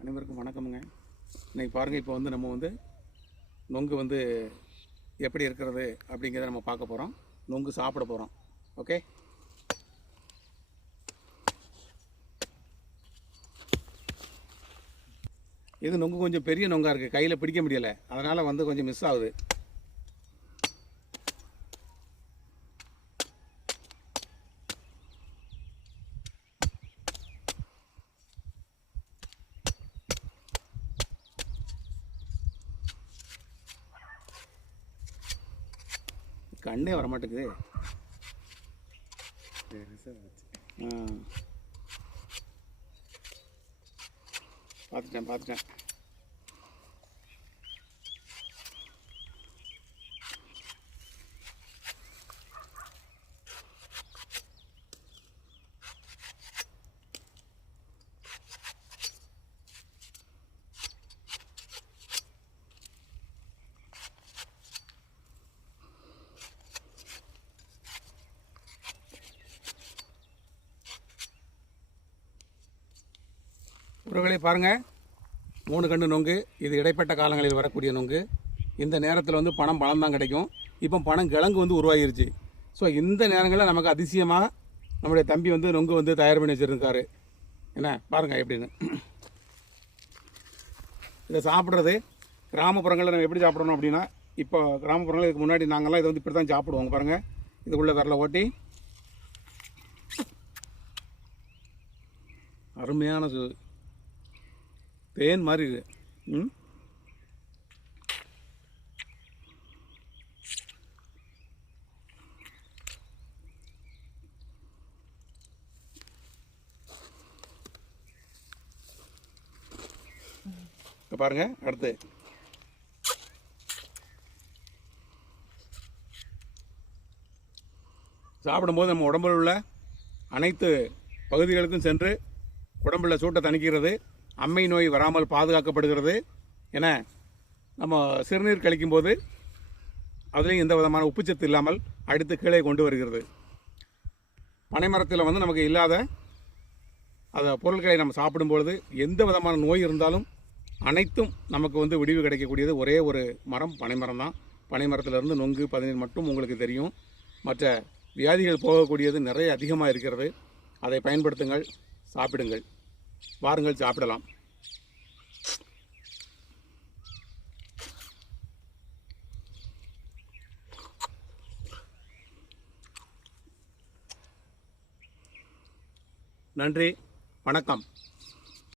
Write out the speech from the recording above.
அனைவருக்கும் வணக்கமுங்க. இன்றைக்கி பாருங்கள், இப்போ வந்து நம்ம வந்து நொங்கு வந்து எப்படி இருக்கிறது அப்படிங்கிறத நம்ம பார்க்க போகிறோம். நொங்கு சாப்பிட போகிறோம். ஓகே, இது நொங்கு கொஞ்சம் பெரிய நொங்காக இருக்குது, கையில் பிடிக்க முடியலை, அதனால் வந்து கொஞ்சம் மிஸ் ஆகுது. கண்ணே வரமாட்டேங்குது. பார்த்துட்டேன். உறவுகளை பாருங்கள், 3 கன்று நொங்கு. இது இடைப்பட்ட காலங்களில் வரக்கூடிய நொங்கு. இந்த நேரத்தில் வந்து பணம் தான் கிடைக்கும். இப்போ பணம் கிழங்கு வந்து உருவாகிருச்சு. ஸோ இந்த நேரங்களில் நமக்கு அதிசயமாக நம்முடைய தம்பி வந்து நொங்கு வந்து தயார் பண்ணி வச்சுருக்காரு. என்ன பாருங்கள் எப்படின்னு. இதை சாப்பிட்றது கிராமப்புறங்களில் நம்ம எப்படி சாப்பிடணும் அப்படின்னா, இப்போ கிராமப்புறங்களில் இதுக்கு முன்னாடி நாங்கள்லாம் இதை வந்து இப்படி தான் சாப்பிடுவோங்க. பாருங்கள், இதுக்குள்ளே விரலை ஓட்டி அருமையான தேன் மாதிரி இது. இப்போ பாருங்கள், அடுத்து சாப்பிடும்போது நம்ம உடம்பில் உள்ள அனைத்து பகுதிகளுக்கும் சென்று உடம்பில் சூட்டை தணிக்கிறது, அம்மை நோய் வராமல் பாதுகாக்கப்படுகிறது. என நம்ம சிறுநீர் கழிக்கும்போது அதுலேயும் எந்த விதமான உப்புச்சத்து இல்லாமல் அடுத்து கீழே கொண்டு வருகிறது. பனைமரத்தில் வந்து நமக்கு இல்லாத அந்த பொருட்களை நம்ம சாப்பிடும்பொழுது எந்த விதமான நோய் இருந்தாலும் அனைத்தும் நமக்கு வந்து விடிவு கிடைக்கக்கூடியது ஒரே ஒரு மரம், பனைமரம் தான். பனைமரத்திலிருந்து நொங்கு, பதநீர் மட்டும் உங்களுக்கு தெரியும். மற்ற வியாதிகள் போகக்கூடியது நிறைய அதிகமாக இருக்கிறது. அதை பயன்படுத்துங்கள், சாப்பிடுங்கள். வாருங்கள், சாப்பிடலாம். நன்றி, வணக்கம்.